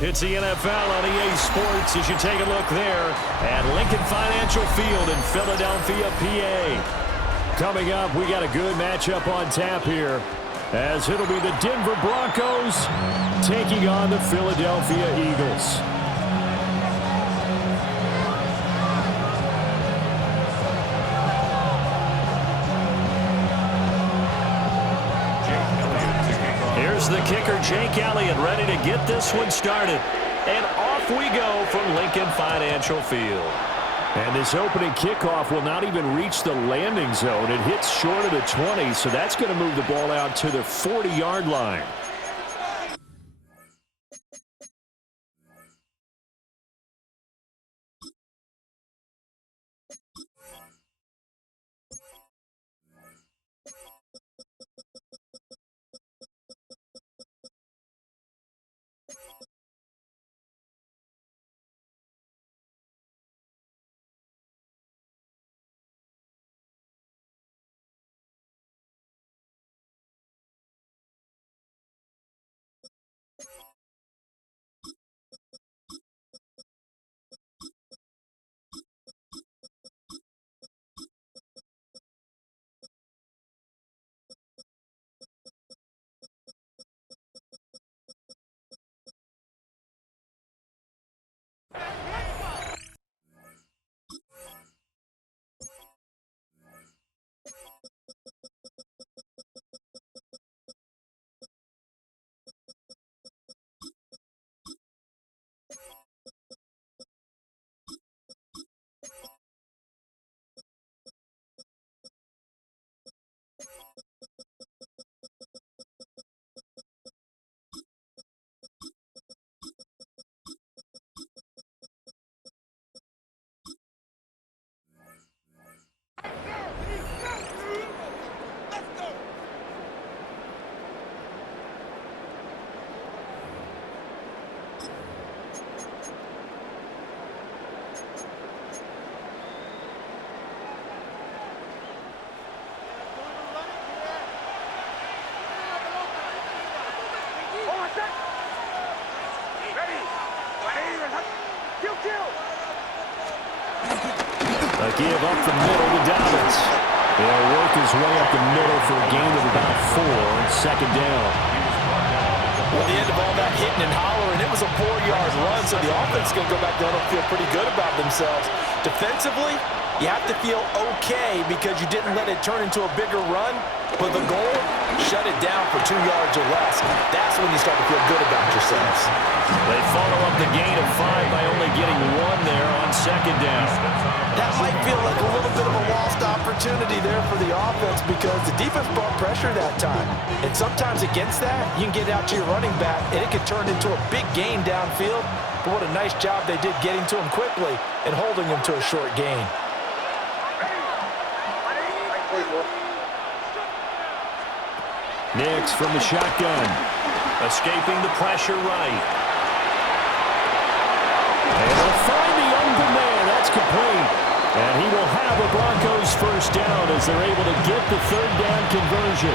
It's the NFL on EA Sports as you take a look there at Lincoln Financial Field in Philadelphia, PA. Coming up, we got a good matchup on tap here, as it'll be the Denver Broncos taking on the Philadelphia Eagles. Here's the kicker, Jake Elliott, ready to get this one started. And off we go from Lincoln Financial Field. And this opening kickoff will not even reach the landing zone. It hits short of the 20, so that's going to move the ball out to the 40-yard line. A give up the middle to Dobbins. He'll work his way up the middle for a gain of about 4 on second down. Well, the end of all that hitting and hollering, it was a 4-yard run, so the offense is going to go back down and feel pretty good about themselves. Defensively, you have to feel okay because you didn't let it turn into a bigger run, but the goal, shut it down for 2 yards or less. That's when you start to feel good about yourselves. They follow up the gain of 5 by only getting 1 there on second down. That might feel like a little bit of a lost opportunity there for the offense because the defense brought pressure that time. And sometimes against that, you can get out to your running back, and it can turn into a big gain downfield. But what a nice job they did getting to him quickly and holding him to a short gain. Nix from the shotgun. Escaping the pressure right. And they'll find the open man. That's complete. And he will have a Broncos first down as they're able to get the third down conversion.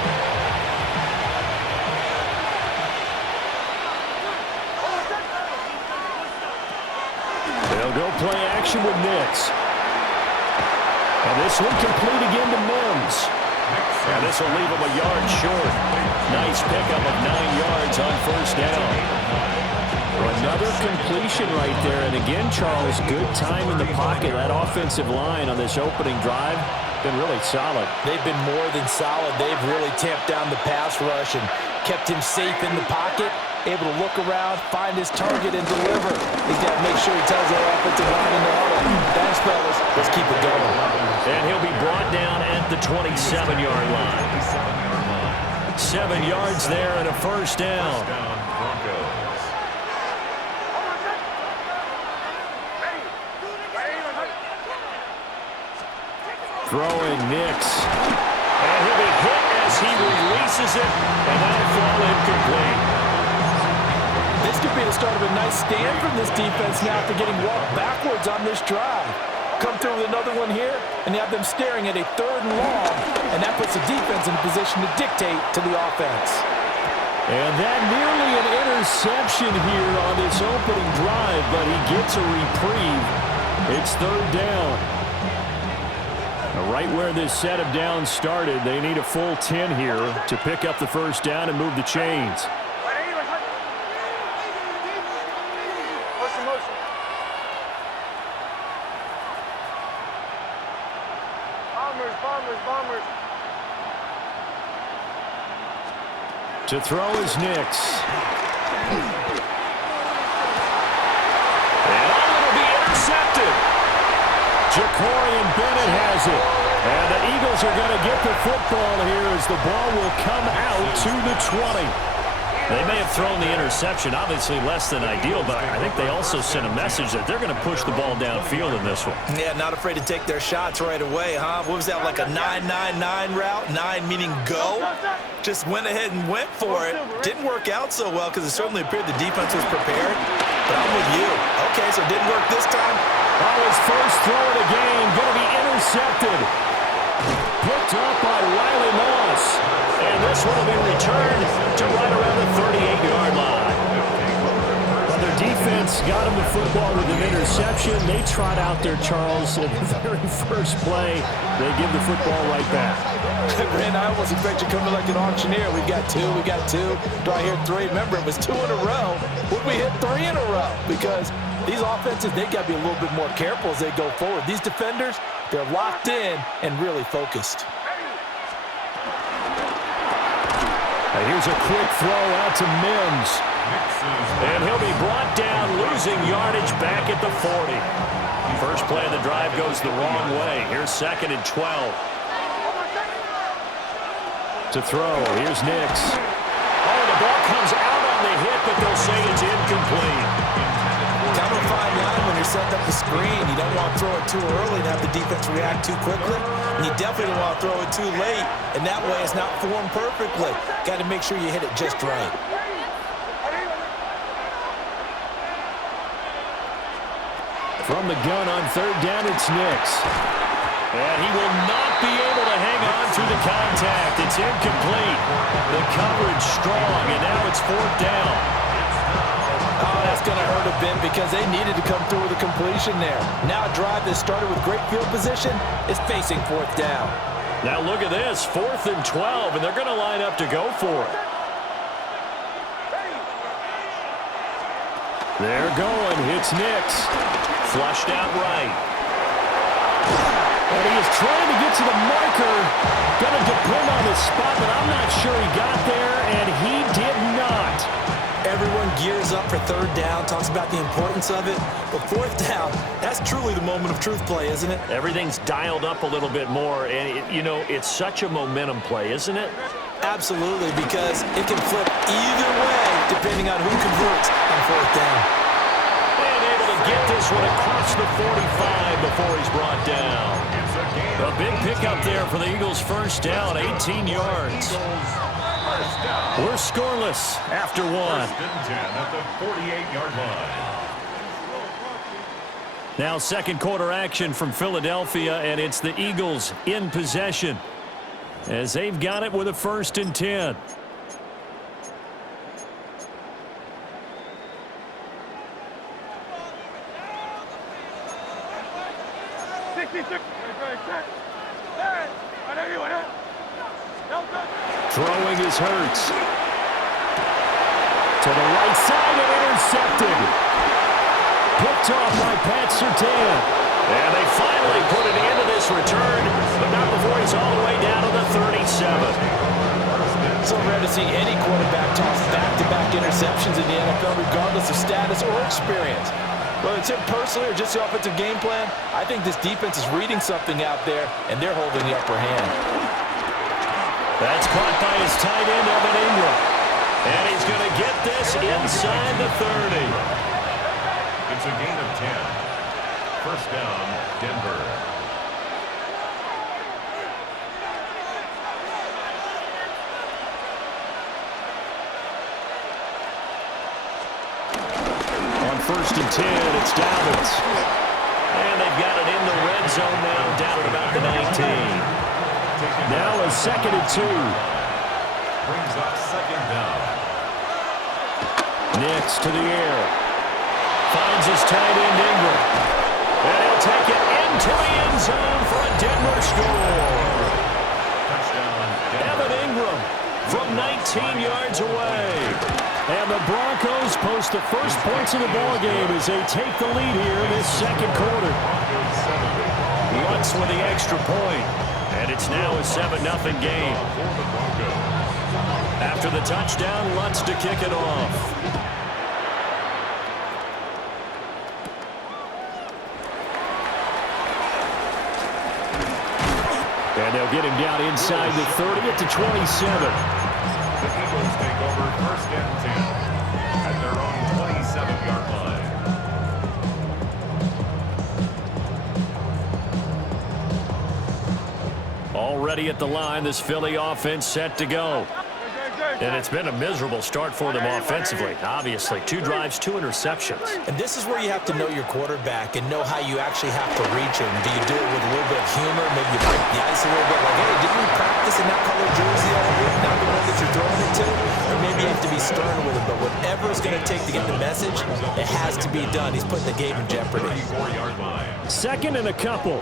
They'll go play action with Nix. And this one complete again to Mims. And this will leave him a yard short. Nice pickup of 9 yards on first down. Another completion right there. And again, Charles, good time in the pocket. That offensive line on this opening drive been really solid. They've been more than solid. They've really tamped down the pass rush and kept him safe in the pocket, able to look around, find his target, and deliver. He's got to make sure he tells that offensive line in the huddle, thanks, fellas, let's keep it going. And he'll be brought down at the 27-yard line. 7 yards there and a first down. Throwing Nix. And he'll be hit as he releases it, and that'll fall incomplete. This could be the start of a nice stand from this defense now after getting walked backwards on this drive. Come through with another one here, and you have them staring at a 3rd and long, and that puts the defense in a position to dictate to the offense. And that nearly an interception here on this opening drive, but he gets a reprieve. It's third down. Right where this set of downs started, they need a full 10 here to pick up the first down and move the chains. To throw is Nix. And it'll be intercepted. Jacorian Bennett has it. And the Eagles are going to get the football here as the ball will come out to the 20. They may have thrown the interception, obviously less than ideal, but I think they also sent a message that they're going to push the ball downfield in this one. Yeah, not afraid to take their shots right away, huh? What was that, like a 9-9-9 route? 9 meaning go? Just went ahead and went for it. Didn't work out so well because it certainly appeared the defense was prepared. But I'm with you. Okay, so it didn't work this time. His first throw of the game going to be intercepted. Picked up by Riley Moss. And this one will be returned to right around the 38-yard line. Well, their defense got him the football with an interception. They trot out there, Charles, in the very first play. They give the football right back. Brand, I almost expect you coming like an auctioneer. We've got two. Do I hear three? Remember, it was 2 in a row. Would we hit 3 in a row? Because these offenses, they got to be a little bit more careful as they go forward. These defenders, they're locked in and really focused. Here's a quick throw out to Mims. And he'll be brought down, losing yardage back at the 40. First play of the drive goes the wrong way. Here's 2nd and 12. To throw, here's Nix. Oh, the ball comes out on the hit, but they'll say it's incomplete. Kind of a fine line when you're setting up the screen. You don't want to throw it too early and have the defense react too quickly. And you definitely don't want to throw it too late, and that way it's not formed perfectly. Got to make sure you hit it just right. From the gun on third down, it's Nix. And he will not be able to hang on to the contact. It's incomplete. The coverage strong, and now it's 4th down. Oh, that's going to hurt a bit because they needed to come through with a completion there. Now a drive that started with great field position is facing 4th down. Now look at this, 4th and 12, and they're going to line up to go for it. They're going. It's Nix. Flushed out right. And he is trying to get to the marker. Going to depend on his spot, but I'm not sure he got there, and he did not. Everyone gears up for 3rd down, talks about the importance of it. But 4th down, that's truly the moment of truth play, isn't it? Everything's dialed up a little bit more, and, it's such a momentum play, isn't it? Absolutely, because it can flip either way depending on who converts on 4th down. And able to get this one across the 45 before he's brought down. A big pickup there for the Eagles' first down, 18 yards. We're scoreless after 1. 1st and 10 at the 48-yard line. Now 2nd quarter action from Philadelphia, and it's the Eagles in possession as they've got it with a 1st and 10. Throwing is Hurts. To the right side and intercepted. Picked off by Pat Surtain. And they finally put an end to this return, but not before he's all the way down to the 37. So rare to see any quarterback toss back-to-back interceptions in the NFL, regardless of status or experience. Whether it's him personally or just the offensive game plan, I think this defense is reading something out there, and they're holding the upper hand. That's caught by his tight end, Evan Ingram. And he's going to get this inside the 30. It's a gain of 10. 1st down, Denver. On 1st and 10, it's Dobbins. And they've got it in the red zone now, down at about the 19. Now a 2nd and 2. Brings up 2nd down. Nix to the air. Finds his tight end Ingram. And he'll take it into the end zone for a Denver score. Evan Ingram from 19 yards away. And the Broncos post the first points of the ballgame as they take the lead here in this second quarter. Lutz with the extra point. And it's now a 7-0 game. After the touchdown, Lutz to kick it off. And they'll get him down inside the 30 at the 27. The Eagles take over 1st and 10 at their own 27-yard line. Already at the line, this Philly offense set to go. And it's been a miserable start for them offensively. Obviously, 2 drives, 2 interceptions. And this is where you have to know your quarterback and know how you actually have to reach him. Do you do it with a little bit of humor? Maybe you break the ice a little bit like, hey, didn't you practice in that color jersey all week, not the one that you're throwing it to? Or maybe you have to be stern with him. But whatever it's going to take to get the message, it has to be done. He's putting the game in jeopardy. 34-yard line. Second and a couple.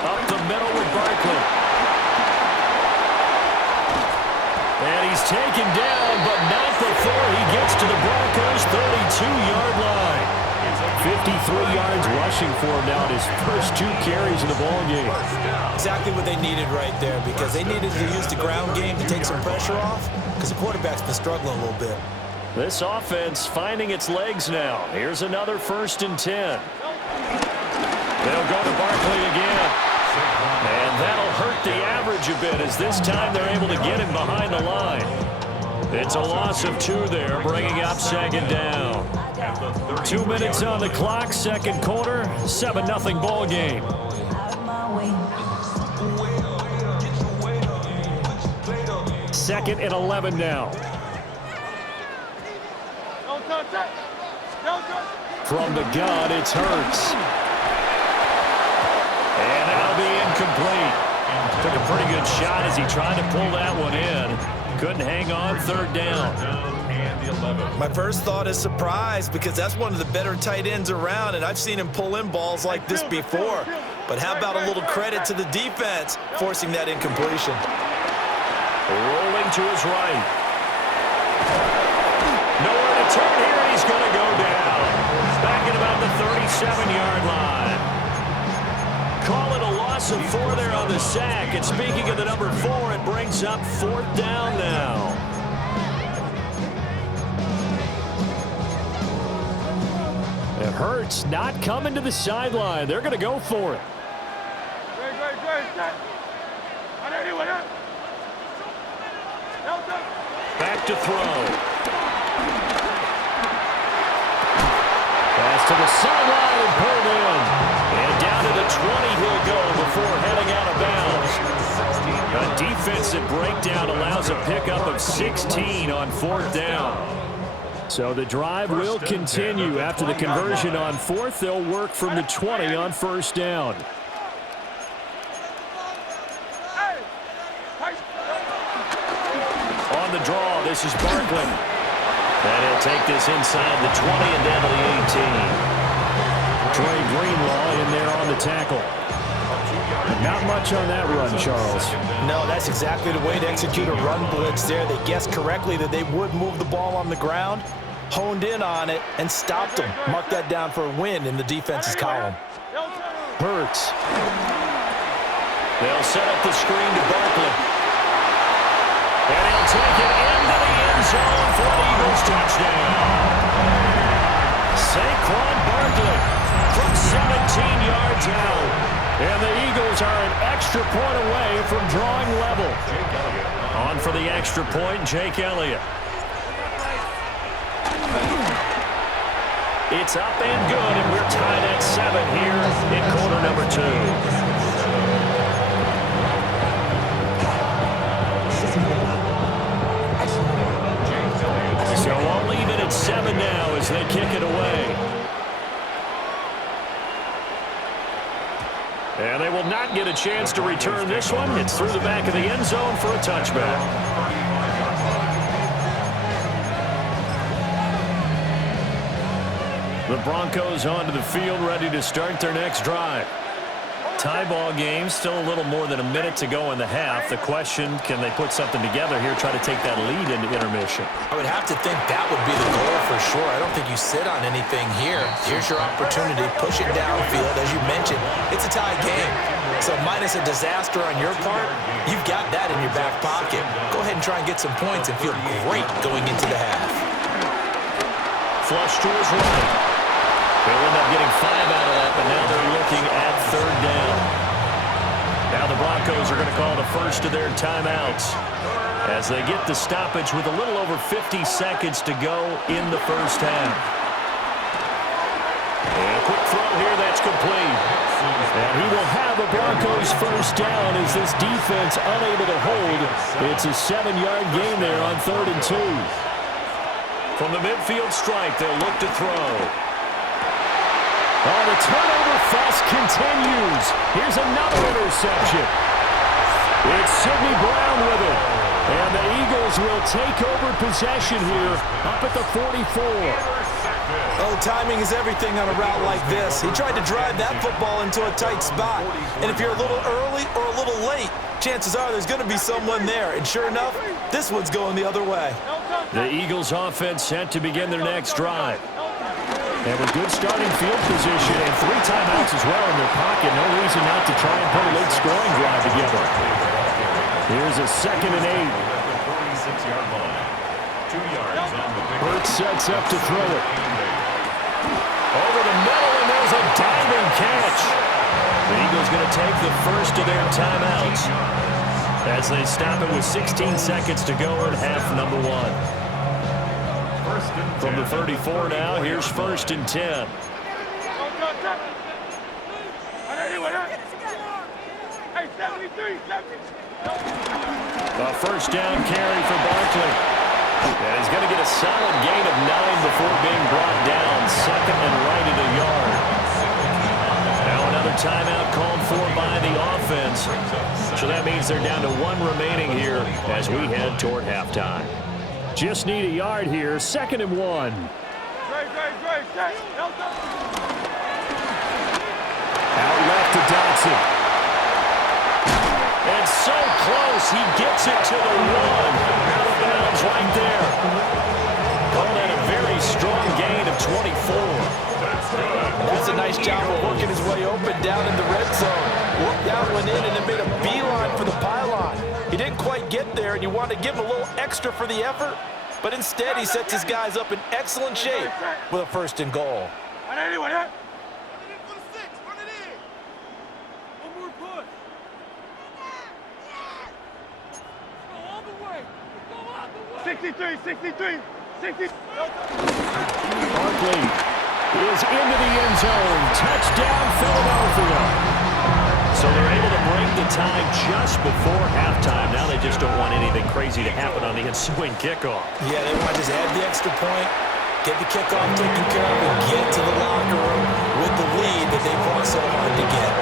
Up the middle with Barkley. And he's taken down, but not before he gets to the Broncos' 32-yard line. 53 yards rushing for him now in his first 2 carries in the ballgame. Exactly what they needed right there, because they needed to use the ground game to take some pressure off, because the quarterback's been struggling a little bit. This offense finding its legs now. Here's another 1st and 10. They'll go to Barkley again. And that'll hurt the average a bit as this time they're able to get him behind the line. It's a loss of 2 there, bringing up 2nd down. 2 minutes on the clock, second quarter, 7-0 ball game. Second and 11 now. From the gun, it's Hurts. And that'll be incomplete. Took a pretty good shot as he tried to pull that one in. Couldn't hang on, 3rd down. My first thought is surprise, because that's one of the better tight ends around, and I've seen him pull in balls like this before. But how about a little credit to the defense forcing that incompletion? Rolling to his right. Nowhere to turn here, and he's going to go down. Back at about the 37-yard line. Call it a loss of 4 there on the sack. And speaking of the number 4, it brings up 4th down now. It hurts not coming to the sideline. They're going to go for it. Back to throw. Pass to the sideline and pulled in. And down to the 20 he'll go before heading out of bounds. A defensive breakdown allows a pickup of 16 on 4th down. So the drive will continue. After the conversion on 4th, they'll work from the 20 on 1st down. On the draw, this is Barkley. And he'll take this inside the 20 and down to the 18. Trey Greenlaw in there on the tackle. Not much on that run, Charles. No, that's exactly the way to execute a run blitz there. They guessed correctly that they would move the ball on the ground, honed in on it, and stopped them. Mark that down for a win in the defense's column. Hurts. They'll set up the screen to Barkley. And he'll take it into the end zone for an Eagles touchdown. Saquon Barkley from 17 yards out. And the Eagles are an extra point away from drawing level. On for the extra point, Jake Elliott. It's up and good, and we're tied at 7 here in quarter number 2. So all even at 7 now as they kick it away. And they will not get a chance to return this one. It's through the back of the end zone for a touchback. The Broncos onto the field, ready to start their next drive. Tie ball game, still a little more than a minute to go in the half. The question, can they put something together here, try to take that lead into intermission? I would have to think that would be the goal for sure. I don't think you sit on anything here. Here's your opportunity. Push it downfield. As you mentioned, it's a tie game. So minus a disaster on your part, you've got that in your back pocket. Go ahead and try and get some points and feel great going into the half. Flush to his right. They'll end up getting 5 out of that, but now they're looking at 3rd down. Now the Broncos are going to call the first of their timeouts as they get the stoppage with a little over 50 seconds to go in the first half. And a quick throw here, that's complete. And he will have a Broncos first down as this defense unable to hold. It's a 7-yard gain there on 3rd and 2. From the midfield stripe, they'll look to throw. Oh, the turnover fest continues. Here's another interception. It's Sidney Brown with it. And the Eagles will take over possession here up at the 44. Oh, timing is everything on a route like this. He tried to drive that football into a tight spot. And if you're a little early or a little late, chances are there's going to be someone there. And sure enough, this one's going the other way. The Eagles offense set to begin their next drive. And with good starting field position and 3 timeouts as well in their pocket, no reason not to try and put a late scoring drive together. Here's a 2nd and 8. 46-yard line. 2 yards on the pick. Hurts sets up to throw it. Over the middle, and there's a diving catch. The Eagles going to take the first of their timeouts as they stop it with 16 seconds to go in half number 1. From the 34 now, here's 1st and 10. A first down carry for Barkley. And he's going to get a solid gain of 9 before being brought down. 2nd and right at a yard. Now another timeout called for by the offense. So that means they're down to 1 remaining here as we head toward halftime. Just need a yard here. 2nd and 1. Out left to Dotson. And so close. He gets it to the 1. Out of bounds right there. Called that a very strong gain of 24. That's a nice job of working his way open down in the red zone. Worked that one in and then made a beeline for the pylon. He didn't quite get there, and you want to give him a little extra for the effort, but instead he sets his guys up in excellent shape with a 1st and goal. Barkley is into the end zone. Touchdown, Philadelphia. So they're able to break the tie just before halftime. Now they just don't want anything crazy to happen on the ensuing kickoff. Yeah, they want to just add the extra point, get the kickoff taken care of, and get to the locker room with the lead that they've worked so hard to get.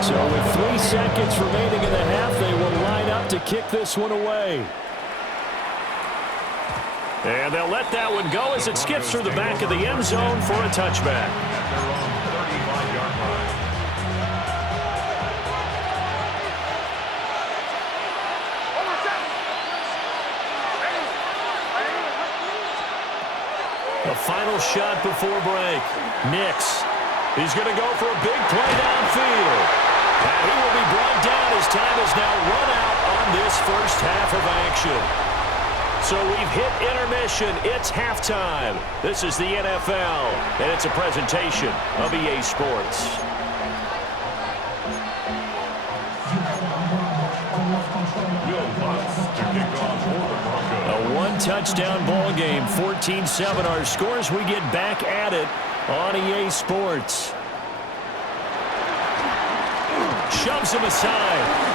So with 3 seconds remaining in the half, they will line up to kick this one away. And they'll let that one go as it skips through the back of the end zone for a touchback. A final shot before break. Nix. He's going to go for a big play downfield. And he will be brought down as time is now run out on this first half of action. So we've hit intermission. It's halftime. This is the NFL, and it's a presentation of EA Sports. A 1-touchdown ball game, 14-7 our scores. We get back at it on EA Sports. Shoves him aside.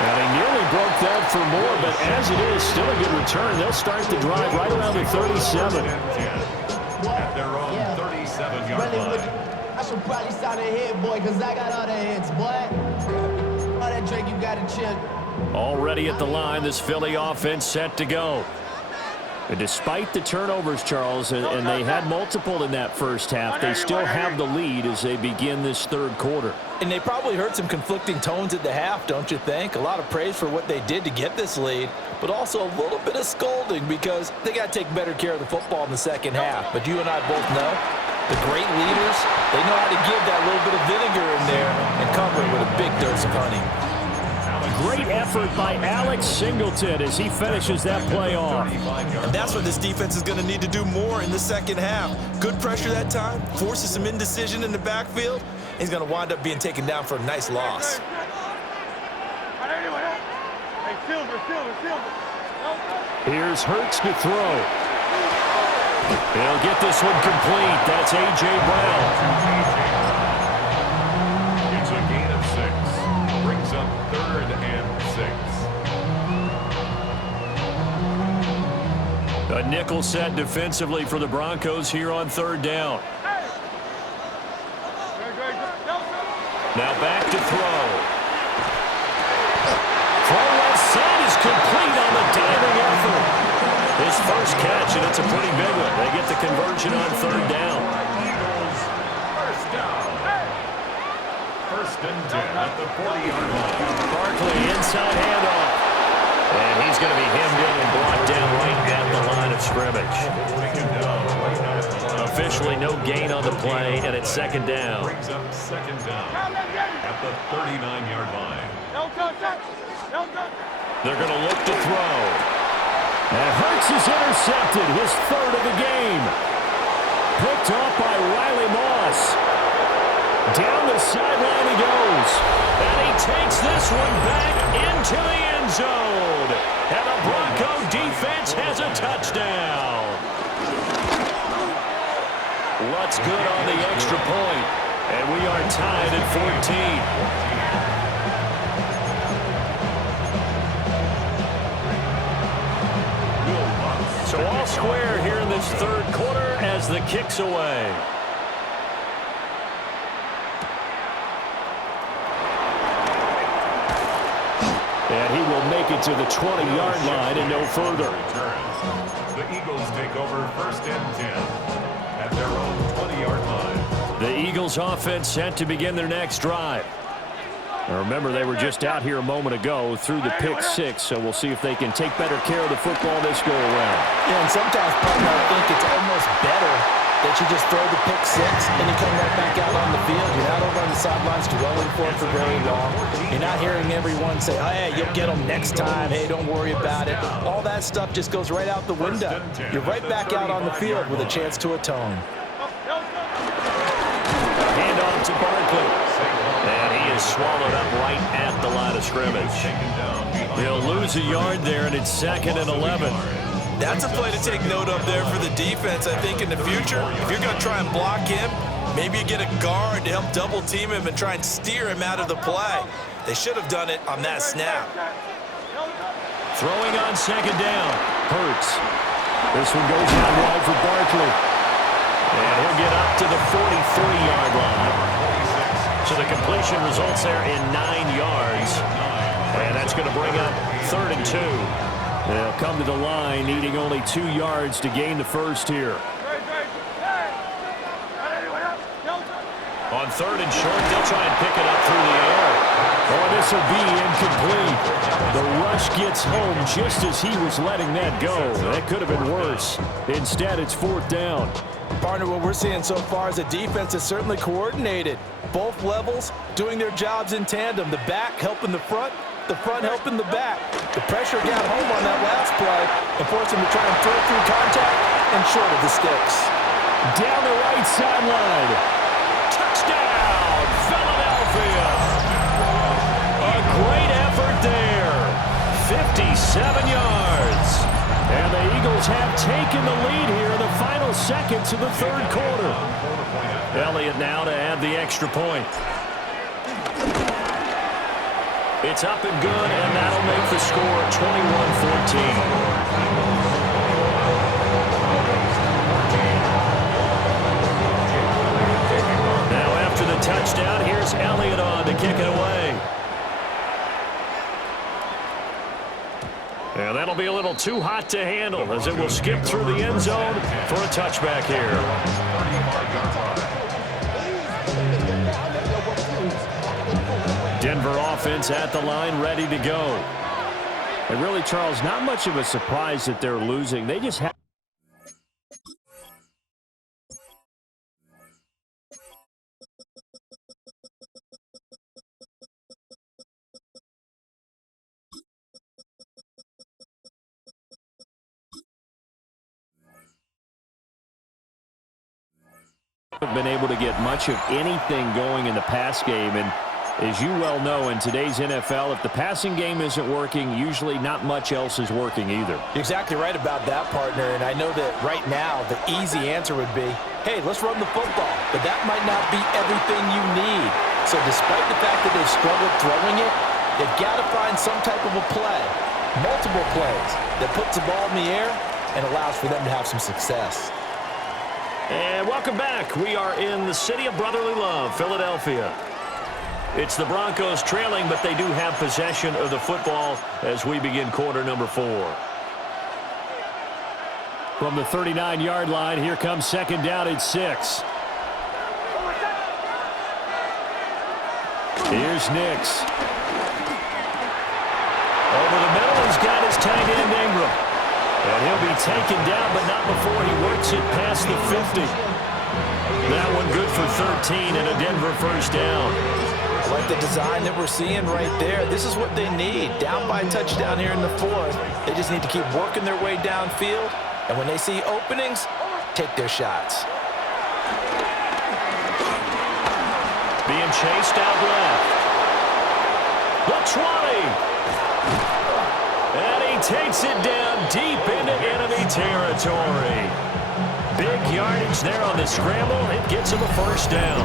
And he nearly broke that for more, but as it is, still a good return. They'll start the drive right around the 37. At their own 37-yard line. I should probably start a hit, boy, because I got all the hits, boy. All that drink, you got to chill. Already at the line, this Philly offense set to go. And despite the turnovers, Charles, and they had multiple in that first half, they still have the lead as they begin this third quarter. And they probably heard some conflicting tones at the half, don't you think? A lot of praise for what they did to get this lead, but also a little bit of scolding because they got to take better care of the football in the second half. But you and I both know the great leaders, they know how to give that little bit of vinegar in there and cover it with a big dose of honey. Great effort by Alex Singleton as he finishes that play off. And that's what this defense is going to need to do more in the second half. Good pressure that time, forces some indecision in the backfield. He's going to wind up being taken down for a nice loss. Here's Hurts to throw. He'll get this one complete. That's A.J. Brown. It's a gain of 6. Brings up 3rd and 6. A nickel set defensively for the Broncos here on 3rd down. Now back to throw. Throw left side is complete on the diving effort. His first catch, and it's a pretty big one. They get the conversion on 3rd down. Eagles, first down. 1st and 10 at the 40-yard line. Barkley inside handoff. And he's going to be hemmed in and brought down right at the line of scrimmage. Taken down right at the line. Officially no gain on the play, and it's 2nd down. Brings up 2nd down at the 39-yard line. They're going to look to throw. And Hurts is intercepted, his 3rd of the game. Picked off by Riley Moss. Down the sideline he goes. And he takes this one back into the end zone. And the Bronco defense has a touchdown. What's good on the extra point? And we are tied at 14. So all square here in this 3rd quarter as the kick's away. And he will make it to the 20-yard line and no further. The Eagles take over 1st and 10 at their own 20-yard line. The Eagles offense set to begin their next drive. Now remember, they were just out here a moment ago through the pick 6, so we'll see if they can take better care of the football this go around. Yeah, and sometimes, partner, I think it's almost better that you just throw the pick 6 and you come right back out on the field. You're not over on the sidelines dwelling for it for very long. You're not hearing everyone say, oh, hey, you'll get them next time. Hey, don't worry about it. All that stuff just goes right out the window. You're right back out on the field with a chance to atone. Hand off to Barkley. And he is swallowed up right at the line of scrimmage. He'll lose a yard there, and it's 2nd and 11. That's a play to take note of there for the defense, I think, in the future. If you're going to try and block him, maybe you get a guard to help double-team him and try and steer him out of the play. They should have done it on that snap. Throwing on 2nd down. Hurts. This one goes out wide for Barkley. And he'll get up to the 43-yard line. So the completion results there in 9 yards. And that's going to bring up 3rd and 2. They'll come to the line needing only 2 yards to gain the first here. On 3rd and short, they'll try and pick it up through the air. Oh, this will be incomplete. The rush gets home just as he was letting that go. That could have been worse. Instead, it's 4th down. Partner, what we're seeing so far is a defense that's certainly coordinated. Both levels doing their jobs in tandem. The back helping the front helping the back. The pressure got home on that last play and forced him to try and throw through contact and short of the sticks. Down the right sideline. Touchdown, Philadelphia. A great effort there. 57 yards. And the Eagles have taken the lead here in the final seconds of the 3rd quarter. Elliott now to add the extra point. It's up and good, and that'll make the score 21-14. Now after the touchdown, here's Elliott on to kick it away. And that'll be a little too hot to handle as it will skip through the end zone for a touchback here. Denver offense at the line, ready to go. And really, Charles, not much of a surprise that they're losing. They just have been able to get much of anything going in the pass game. And as you well know, in today's NFL, if the passing game isn't working, usually not much else is working either. You're exactly right about that, partner. And I know that right now the easy answer would be, hey, let's run the football. But that might not be everything you need. So despite the fact that they've struggled throwing it, they've got to find some type of a play, multiple plays, that puts the ball in the air and allows for them to have some success. And welcome back. We are in the city of brotherly love, Philadelphia. It's the Broncos trailing, but they do have possession of the football as we begin quarter number 4. From the 39-yard line, here comes second down and 6. Here's Nix. Over the middle, he's got his tight end Ingram. And he'll be taken down, but not before he works it past the 50. That one good for 13 and a Denver first down. I like the design that we're seeing right there. This is what they need. Down by a touchdown here in the 4th. They just need to keep working their way downfield. And when they see openings, take their shots. Being chased out left. The 20. And he takes it down deep into enemy territory. Big yardage there on the scramble. It gets him a first down.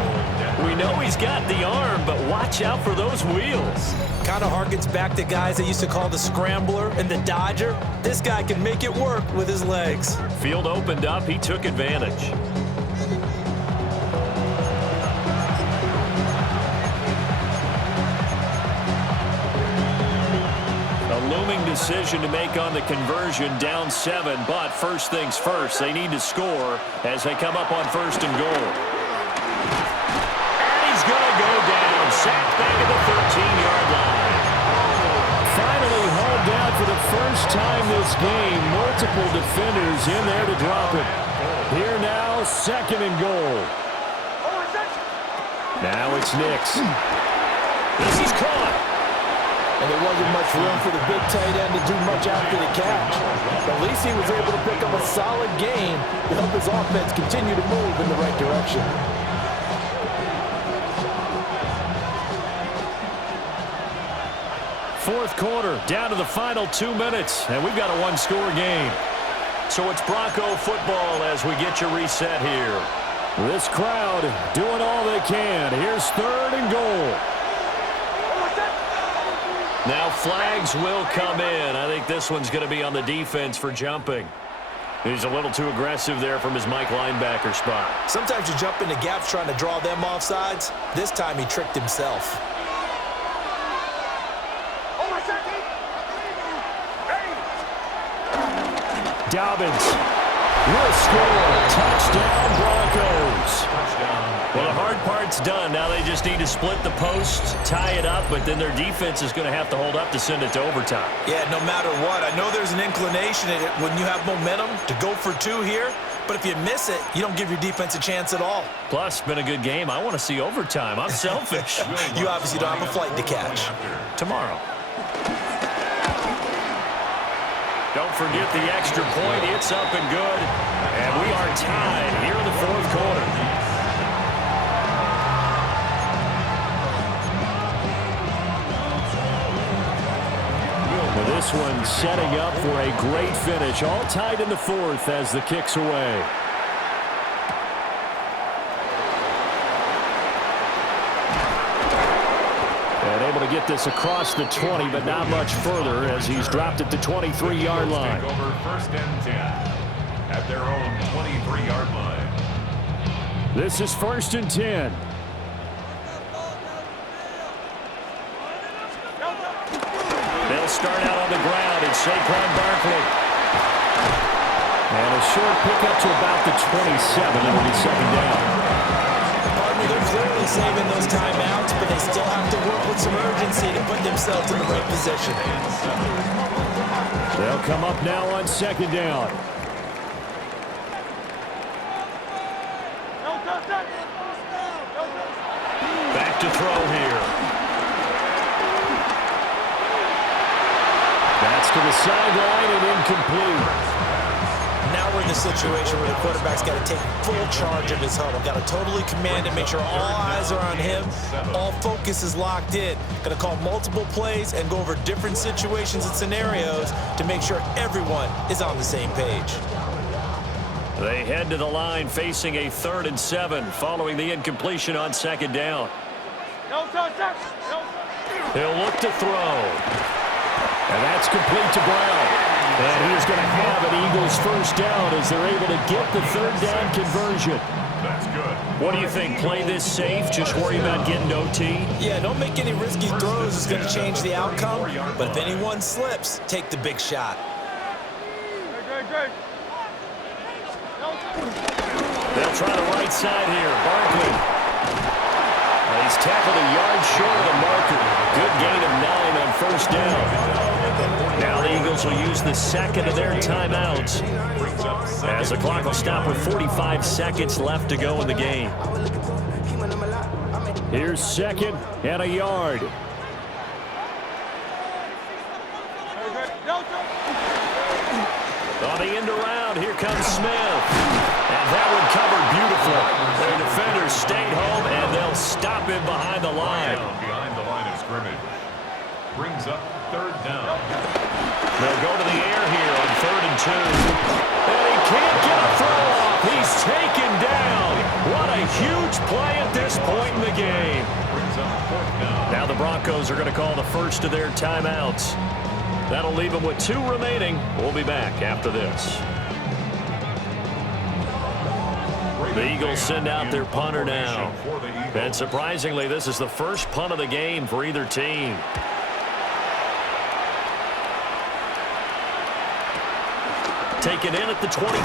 We know he's got the arm, but watch out for those wheels. Kind of harkens back to guys they used to call the scrambler and the dodger. This guy can make it work with his legs. Field opened up. He took advantage. Decision to make on the conversion, down 7, but first things first, they need to score as they come up on first and goal. And he's going to go down, sacked back at the 13-yard line. Finally hauled down for the first time this game. Multiple defenders in there to drop it. Here now, second and goal. Now it's Nix. This is caught. And there wasn't much room for the big tight end to do much after the catch. But at least he was able to pick up a solid gain to help his offense continue to move in the right direction. Fourth quarter, down to the final 2 minutes, and we've got a one-score game. So it's Bronco football as we get you reset here. This crowd doing all they can. Here's third and goal. Now flags will come in. I think this one's going to be on the defense for jumping. He's a little too aggressive there from his Mike linebacker spot. Sometimes you jump into gaps trying to draw them off sides. This time he tricked himself. Dobbins will score. Touchdown, Broncos. Well, the hard part's done. Now they just need to split the post, tie it up, but then their defense is going to have to hold up to send it to overtime. Yeah, no matter what. I know there's an inclination in it when you have momentum to go for 2 here, but if you miss it, you don't give your defense a chance at all. Plus, been a good game. I want to see overtime. I'm selfish. You obviously don't have a flight to catch. Tomorrow. Don't forget the extra point. It's up and good. And we are tied here in the fourth quarter. Well, this one setting up for a great finish. All tied in the fourth as the kick's away. And able to get this across the 20, but not much further as he's dropped at the 23-yard line. Take over first and 10 at their own 23-yard line. This is first and 10. They'll start out on the ground. It's Saquon Barkley. And a short pickup to about the 27. It'll be second down. Partner, they're clearly saving those timeouts, but they still have to work with some urgency to put themselves in the right position. They'll come up now on second down. Back to throw here. That's to the sideline and incomplete. Now we're in the situation where the quarterback's got to take full charge of his huddle. Got to totally command it, make sure all eyes are on him. All focus is locked in. Got to call multiple plays and go over different situations and scenarios to make sure everyone is on the same page. They head to the line facing a 3rd and 7 following the incompletion on second down. He'll look to throw. And that's complete to Brown. And he's going to have an Eagles first down as they're able to get the 3rd down conversion. That's good. What do you think? Play this safe? Just worry about getting OT? Yeah, don't make any risky throws. It's going to change the outcome. But if anyone slips, take the big shot. They'll try the right side here. Barkley. He's tackled a yard short of the marker. Good gain of 9 on first down. Now the Eagles will use the second of their timeouts as the clock will stop with 45 seconds left to go in the game. Here's second and a yard. On the end around, here comes Smith. And that one covered beautifully. Their defenders stayed home, and they'll stop him behind the line. Behind the line of scrimmage. Brings up 3rd down. They'll go to the air here on 3rd and 2. And he can't get a throw off. He's taken down. What a huge play at this point in the game. Brings up 4th down. Now the Broncos are going to call the first of their timeouts. That'll leave them with 2 remaining. We'll be back after this. The Eagles send out their punter now. And surprisingly, this is the first punt of the game for either team. Taken in at the 22. 45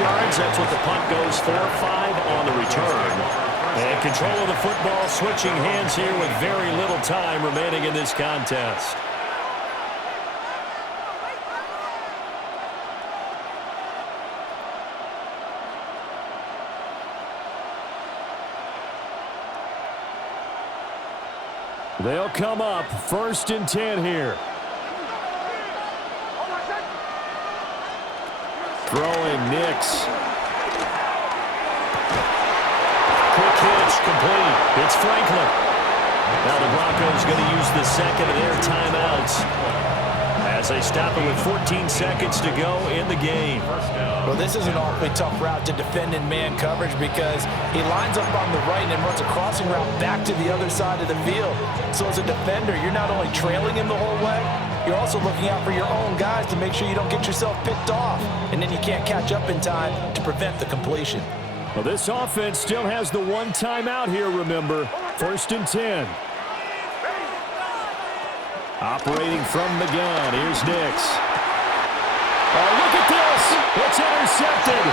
yards, that's what the punt goes for. 5 on the return. And control of the football switching hands here with very little time remaining in this contest. They'll come up 1st and 10 here. Throwing Nix. Quick hitch, complete. It's Franklin. Now the Broncos going to use the second of their timeouts as they stop it with 14 seconds to go in the game. Well, this is an awfully tough route to defend in man coverage because he lines up on the right and runs a crossing route back to the other side of the field. So as a defender, you're not only trailing him the whole way, you're also looking out for your own guys to make sure you don't get yourself picked off. And then you can't catch up in time to prevent the completion. Well, this offense still has the 1 timeout here, remember. 1st and 10. Operating from the gun, here's Nix. Oh, look at this! It's intercepted!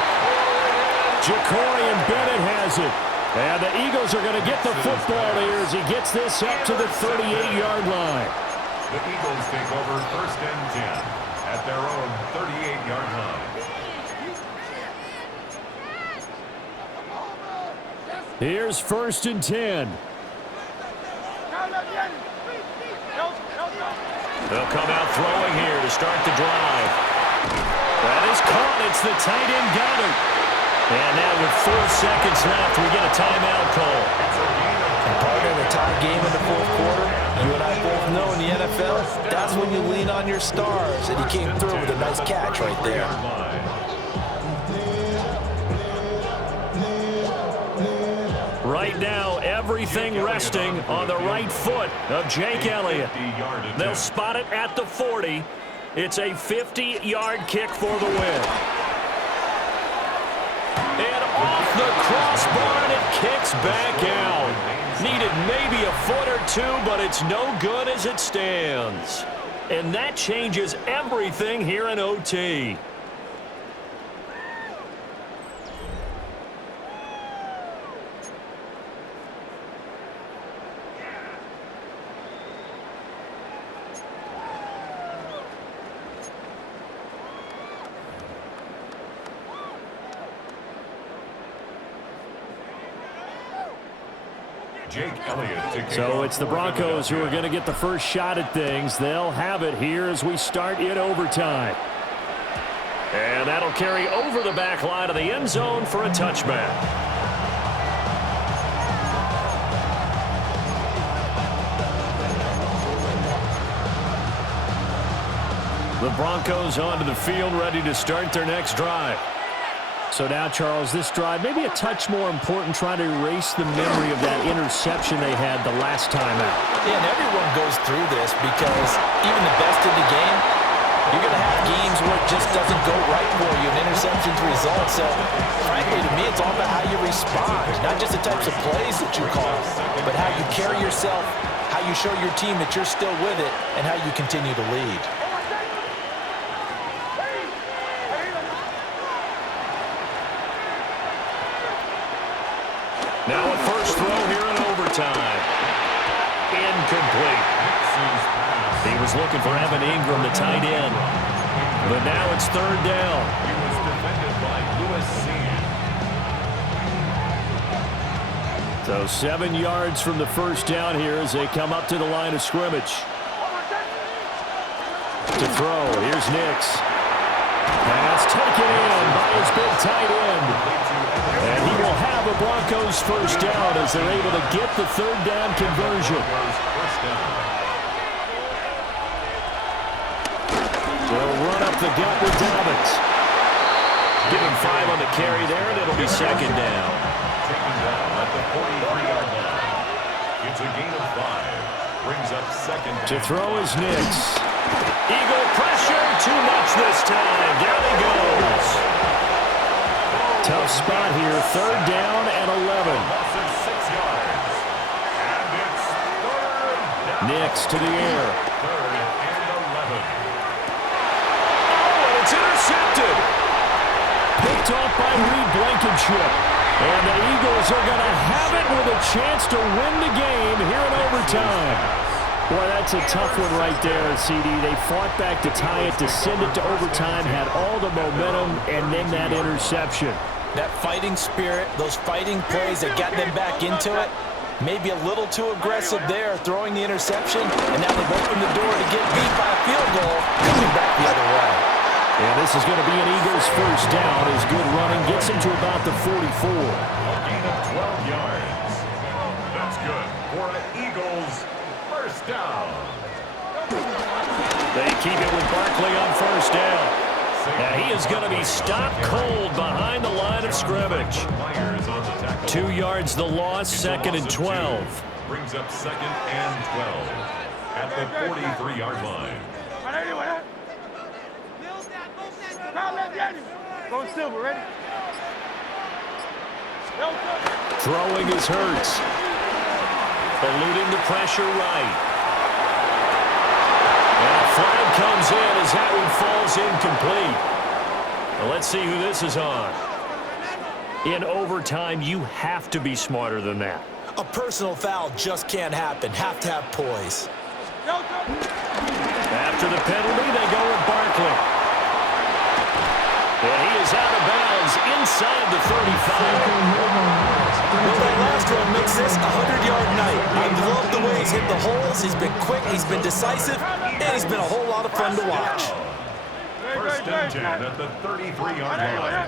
Ja'Cory Bennett has it. And the Eagles are going to get the football here as he gets this up to the 38-yard line. The Eagles take over 1st and 10 at their own 38-yard line. Here's 1st and 10. They'll come out throwing here to start the drive. That is caught. It's the tight end Goddard. And now with 4 seconds left, we get a timeout call. And part of the tie game in the 4th quarter, you and I both know in the NFL, that's when you lean on your stars. And he came through with a nice catch right there. Right now, everything resting on the right foot of Jake Elliott. They'll spot it at the 40. It's a 50-yard kick for the win. And off the crossbar, and it kicks back out. Needed maybe a foot or 2, but it's no good as it stands. And that changes everything here in OT. So it's the Broncos who are going to get the first shot at things. They'll have it here as we start in overtime. And that'll carry over the back line of the end zone for a touchback. The Broncos onto the field, ready to start their next drive. So now, Charles, this drive maybe a touch more important, trying to erase the memory of that interception they had the last time out. Yeah, and everyone goes through this because even the best in the game, you're going to have games where it just doesn't go right for you, and interceptions result. So, frankly, to me, it's all about how you respond, not just the types of plays that you call, but how you carry yourself, how you show your team that you're still with it, and how you continue to lead. Now a first throw here in overtime. Incomplete. He was looking for Evan Ingram, the tight end. But now it's third down. He was defended by Lewis Sand. So 7 yards from the first down here as they come up to the line of scrimmage. To throw, here's Nix. Pass taken in by his big tight end. And he will have a Broncos first down as they're able to get the third down conversion. They'll run up the gut with Dobbins. Give him 5 on the carry there, and it'll be second down. Taken down at the 43-yard line. It's a gain of 5. Brings up second down. To throw is Nix. Eagle pressure, too much this time. Down he goes. Tough spot here, third down and 11. Loss of 6 yards. And it's third down. Nix to the air. Third and 11. Oh, and it's intercepted. Picked off by Reed Blankenship. And the Eagles are going to have it with a chance to win the game here in overtime. Boy, that's a tough one right there, CD. They fought back to tie it, to send it to overtime, had all the momentum, and then that interception. That fighting spirit, those fighting plays that got them back into it, maybe a little too aggressive there, throwing the interception, and now they've opened the door to get beat by a field goal, coming back the other way. And this is going to be an Eagles first down as good running gets him to about the 44. A gain of 12 yards. That's good for an Eagles first down. They keep it with Barkley on first down. And he is going to be stopped cold behind the line of scrimmage. 2 yards the loss, second and 12. Brings up second and 12 at the 43-yard line. Throwing is Hurts. Eluding the pressure right. And a flag comes in as that one falls incomplete. Well, let's see who this is on. In overtime, you have to be smarter than that. A personal foul just can't happen. Have to have poise. After the penalty, they go with Barkley. And he is out of bounds inside the 35. Well, that last one makes this a 100-yard night. I love the way he's hit the holes. He's been quick, he's been decisive, and he's been a whole lot of fun to watch. First and 10 at the 33-yard line.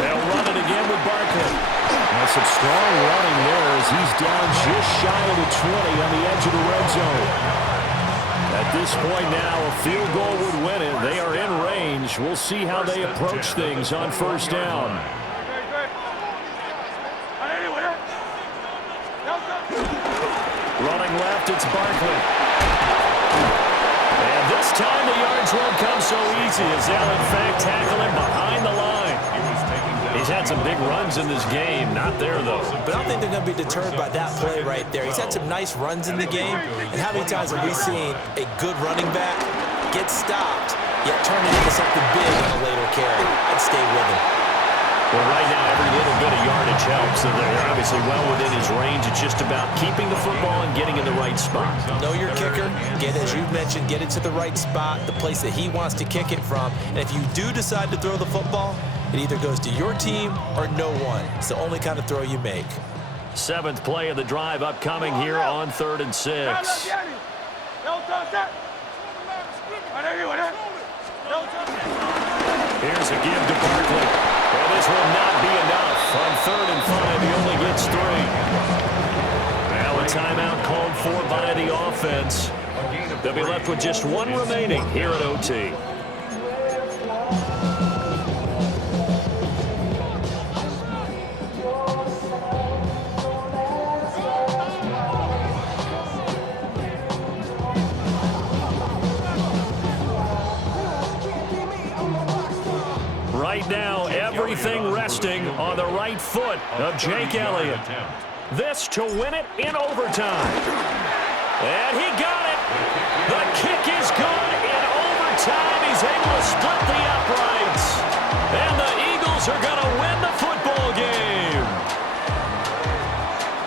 They'll run it again with Barkley. Now some strong running there as he's down just shy of the 20 on the edge of the red zone. At this point now, a field goal would win it. They are in range. We'll see how they approach things on first down. Running left, it's Barkley. And this time the yards won't come so easy as they'll in fact tackle him behind the line. He was taken down He's had some big runs in this game. Not there, though. But I don't think they're going to be deterred by that play right there. He's had some nice runs in the game. And how many times have we seen a good running back get stopped, yet turn it into something big on a later carry? I'd stay with him. Well, right now, every little bit of yardage helps. So they're obviously well within his range. It's just about keeping the football and getting in the right spot. Know your kicker. Get, as you mentioned, get it to the right spot, the place that he wants to kick it from. And if you do decide to throw the football, it either goes to your team or no one. It's the only kind of throw you make. 7th play of the drive upcoming here on 3rd and 6. Here's a give to Barkley. Well, this will not be enough. On 3rd and 5, he only gets 3. Now a timeout called for by the offense. They'll be left with just 1 remaining here at OT. Right now, everything resting on the right foot of Jake Elliott. This to win it in overtime. And he got it. The kick is good in overtime. He's able to split the uprights. And the Eagles are going to win the football game.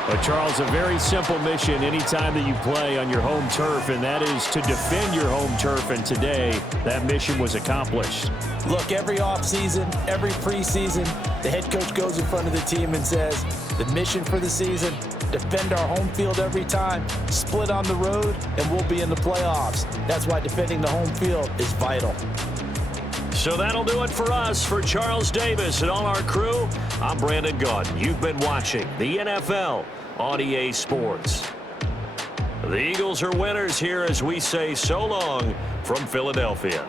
But Charles, a very simple mission anytime that you play on your home turf, and that is to defend your home turf. And today, that mission was accomplished. Look, every offseason, every preseason, the head coach goes in front of the team and says, the mission for the season, defend our home field every time, split on the road, and we'll be in the playoffs. That's why defending the home field is vital. So that'll do it for us. For Charles Davis and all our crew, I'm Brandon Gaudin. You've been watching the NFL on EA Sports. The Eagles are winners here as we say so long from Philadelphia.